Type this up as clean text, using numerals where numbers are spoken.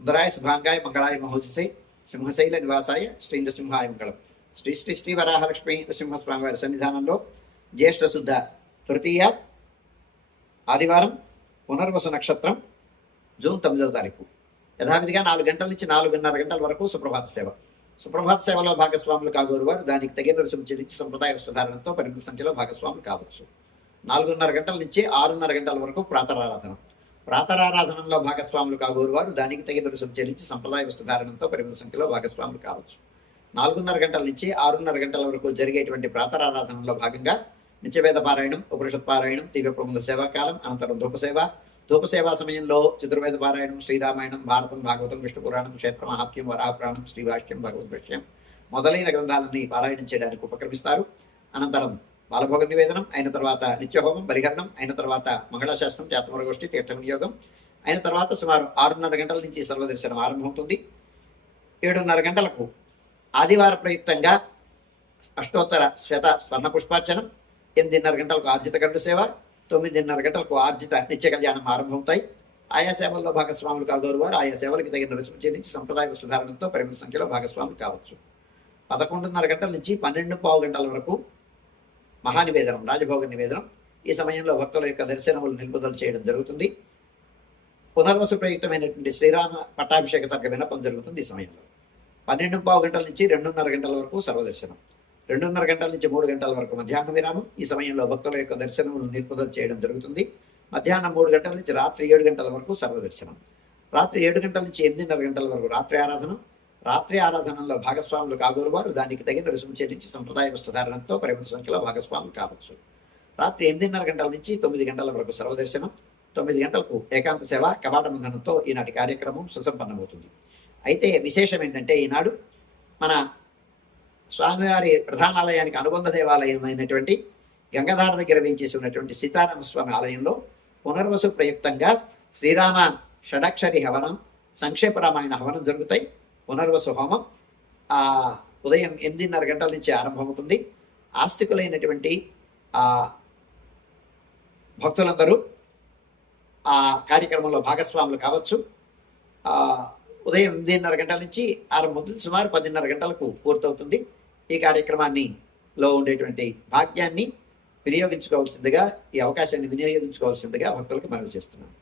సుందరాయ శుభాంగాయ మంగళాయ మహోజసే సింహశైల నివాసాయ శ్రీ నృసింహాయ మంగళం. శ్రీ శ్రీ శ్రీ వరాహలక్ష్మి నృసింహస్వామి వారి సన్నిధానంలో జ్యేష్ఠ శుద్ధ తృతీయ ఆదివారం పునర్వసు నక్షత్రం జూన్ 9వ తారీఖు యథావిధిగా 4 గంటల నుంచి 4:30 గంటల వరకు సుప్రభాత సేవ. సుప్రభాత సేవలో భాగస్వాములు కాగోరు వారు దానికి తగిన రుసుము చెల్లించి సంప్రదాయ వస్త్రధారణతో పరిమిత సంఖ్యలో భాగస్వాములు కావచ్చు. 4:30 గంటల నుంచి 6:30 గంటల వరకు ప్రాతరారాధన. ప్రాతరారాధనలో భాగస్వాములు కాగోరు వారు దానికి తగిన రుసుము చెల్లించి సంప్రదాయ వస్త్రధారణతో పరిమిత సంఖ్యలో భాగస్వాములు కావచ్చు. 4:30 గంటల నుంచి 6:30 గంటల వరకు జరిగేటువంటి ప్రాతరారాధనలో భాగంగా నిత్యవేద పారాయణం, ఉపనిషత్ పారాయణం, దివ్య ప్రబంధ సేవాకాలం, అనంతరం ధూపసేవా సమయంలో చతుర్వేద పారాయణం, శ్రీరామాయణం, భారతం, భాగవతం, విష్ణు పురాణం, క్షేత్ర మహాత్మ్యం, వరాహపురాణం, శ్రీభాష్యం, భగవద్భాష్యం మొదలైన గ్రంథాలన్నీ పారాయణం చేయడానికి ఉపక్రమిస్తారు. అనంతరం బాలభోగ నివేదనం అయిన తర్వాత నిత్యహోమం, బలిహరణం అయిన తర్వాత మంగళాశాసనం, జాతమరగోష్ఠి, తీర్థ వినియోగం అయిన తర్వాత సుమారు 6:30 గంటల నుంచి సర్వదర్శనం ఆరంభమవుతుంది. 7:30 గంటలకు ఆదివార ప్రయుక్తంగా అష్టోత్తర శ్వేత స్వర్ణ పుష్పార్చనం, 8:30 గంటలకు ఆర్జిత గరుడ సేవ, 9:30 గంటలకు ఆర్జిత నిత్య కళ్యాణం ఆరంభమవుతాయి. ఆయా సేవల్లో భాగస్వాములు కాగోరు వారు ఆయా సేవలకు తగిన రుసుము చెల్లించి సంప్రదాయ వస్త్రధారణతో పరిమిత సంఖ్యలో భాగస్వాములు కావచ్చు. 11:30 గంటల నుంచి 12:15 గంటల వరకు మహానివేదనం, రాజభోగ నివేదనం. ఈ సమయంలో భక్తుల యొక్క దర్శనములు నిలుపుదల చేయడం జరుగుతుంది. పునర్వసు ప్రయుక్తమైనటువంటి శ్రీరామ పట్టాభిషేక సర్గ వినపం జరుగుతుంది. ఈ సమయంలో 12:15 గంటల నుంచి 2:30 గంటల వరకు సర్వదర్శనం, 2:30 గంటల నుంచి 3 గంటల వరకు మధ్యాహ్న విరామం. ఈ సమయంలో భక్తుల యొక్క దర్శనములు నిలుపుదల చేయడం జరుగుతుంది. మధ్యాహ్నం 3 గంటల నుంచి రాత్రి 7 గంటల వరకు సర్వదర్శనం, రాత్రి 7 గంటల నుంచి 8:30 గంటల వరకు రాత్రి ఆరాధన. రాత్రి ఆరాధనలో భాగస్వాములు కాగోరు వారు దానికి తగిన రుసుము చెల్లించి సంప్రదాయ వస్త్రధారణతో పరిమిత సంఖ్యలో భాగస్వాములు కావచ్చు. రాత్రి 8:30 గంటల నుంచి 9 గంటల వరకు సర్వదర్శనం, 9 గంటలకు ఏకాంత సేవ కవాట బంధనంతో ఈనాటి కార్యక్రమం సుసంపన్నమవుతుంది. అయితే విశేషం ఏంటంటే ఈనాడు మన స్వామివారి ప్రధానాలయానికి అనుబంధ దేవాలయం అయినటువంటి గంగాధార దగ్గర వేయించేసి ఉన్నటువంటి సీతారామస్వామి ఆలయంలో పునర్వసు ప్రయుక్తంగా శ్రీరామ షడాక్షరి హవనం, సంక్షేప రామాయణ హవనం జరుగుతాయి. పునర్వసు హోమం ఉదయం 8:30 గంటల నుంచి ఆరంభమవుతుంది. ఆస్తికులైనటువంటి భక్తులందరూ ఆ కార్యక్రమంలో భాగస్వాములు కావచ్చు. ఉదయం 8:30 గంటల నుంచి ఆరంభమవుతుంది, సుమారు 10:30 గంటలకు పూర్తవుతుంది. ఈ కార్యక్రమాన్నిలో ఉండేటువంటి భాగ్యాన్ని వినియోగించుకోవాల్సిందిగా, ఈ అవకాశాన్ని వినియోగించుకోవాల్సిందిగా భక్తులకు మనవి చేస్తున్నాను.